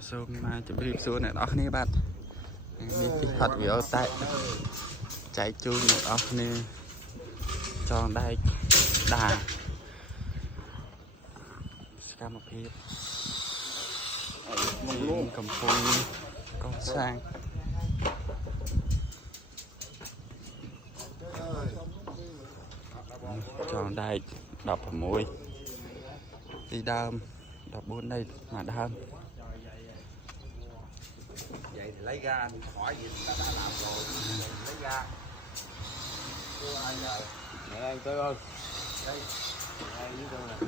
Zoom mà chụp rip xuống này đó này bạn đi thật video tại chạy chui này đó này tròn đây đà cam một hiệp cầm phun con sang tròn đây đập vào mũi đi đơm đập bốn đây mà đơm vậy thì lấy ra hỏi gì ta đã làm rồi lấy ra chưa ai giờ mẹ anh tới ơi đây đây với tôi nè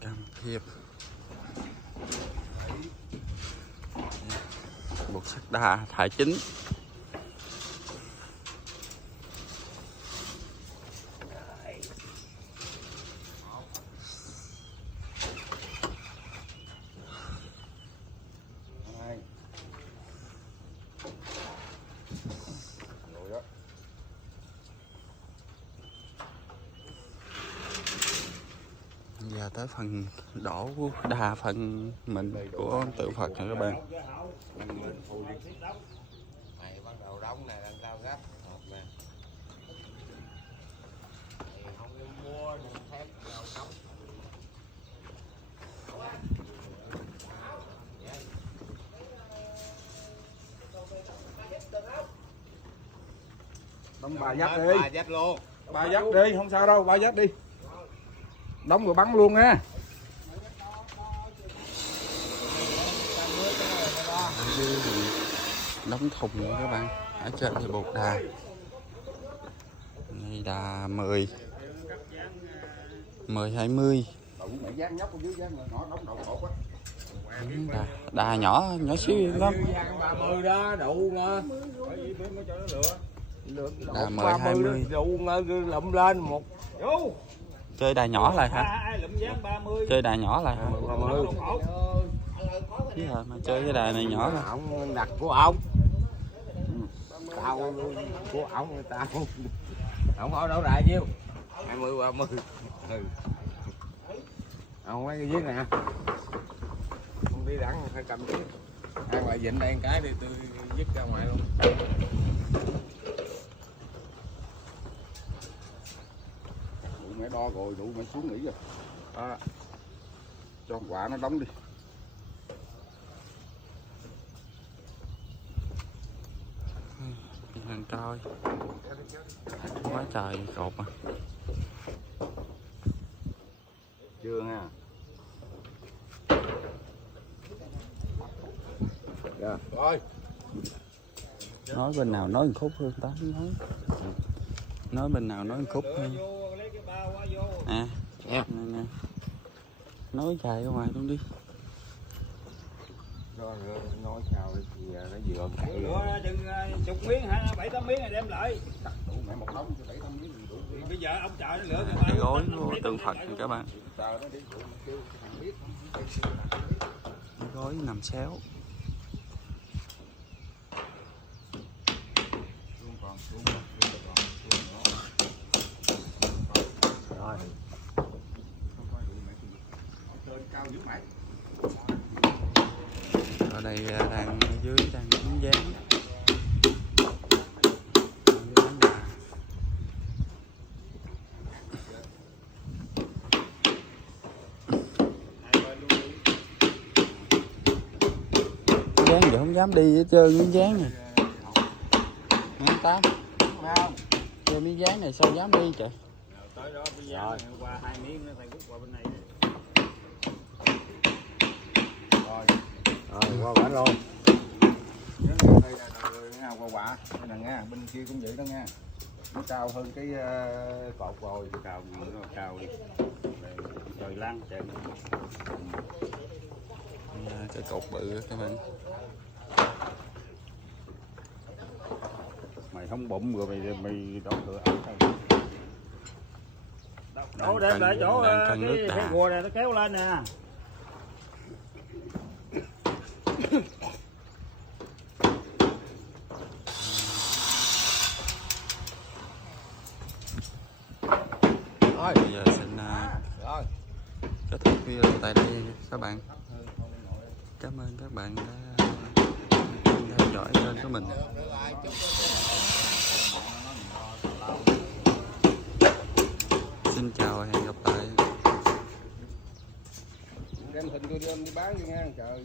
cam hiệp buộc sắt đà thải chính giờ tới phần đổ đà phần mình của tự Phật này các bạn. mày bắt đầu đóng này đang cao gấp một nè mày không có mua thép đâu đóng đóng 3 dắt đi, 3 dắt luôn 3 dắt đi, không sao đâu, 3 dắt đi, đóng rồi bắn luôn ha. Đóng thùng nữa các bạn, ở trên thì bột đà này đà 10 20 đà nhỏ nhỏ xíu lắm, 30 đó đủ nữa đà 10 20 đủ lụm lên một chơi đà nhỏ lại hả, chơi đà nhỏ lại hả, chứ rồi mà chơi cái đà này nhỏ là ông đặt của ông tao của ông tao ông hỏi đâu đại nhiêu 20 30 ông mấy cái dưới nè không đi đẳng phải cầm chứ ăn lại vịnh đây cái đi tôi dứt ra ngoài luôn Đủ mẹ đo rồi, đủ mẹ xuống nghỉ rồi à, cho quả nó đóng đi. Lên coi quá trời cột à. Chưa nha. Dạ. Rồi. Nói bên nào nói khúc hơn ta nói bên nào nói khúc hơn à nè nè nói chạy ra ngoài luôn đi nói sao thì nó vừa cậy chừng chục miếng hay 7-8 miếng này đem lại Mẹ một đống 7-8 miếng gì đủ. bây giờ ông chờ nó lựa cái gối của tượng Phật này các bạn, cái gối nằm xéo rồi ở đây đang ở dưới đang dính dáng dán giờ không dám đi hết trơn miếng dán này miếng 8 chơi miếng dán này sao dám đi trời tới đó bây giờ qua 2 miếng nó phải rút qua bên này rồi qua quả luôn Qua quả đây nè nha, bên kia cũng vậy đó nha, nó cao hơn cái cột rồi, cao gì nó cao đi trời lăn trời cái cột bự các bạn, mày không bụng rồi mày đổ lửa đổ đem lại chỗ cái gùa này nó kéo lên nè Rồi. Bây giờ xin Rồi. kết thúc video tại đây các bạn. Cảm ơn các bạn đã theo dõi kênh của mình. Xin chào và hẹn gặp lại. Đem thịt tôi đem đi bán đi nha trời.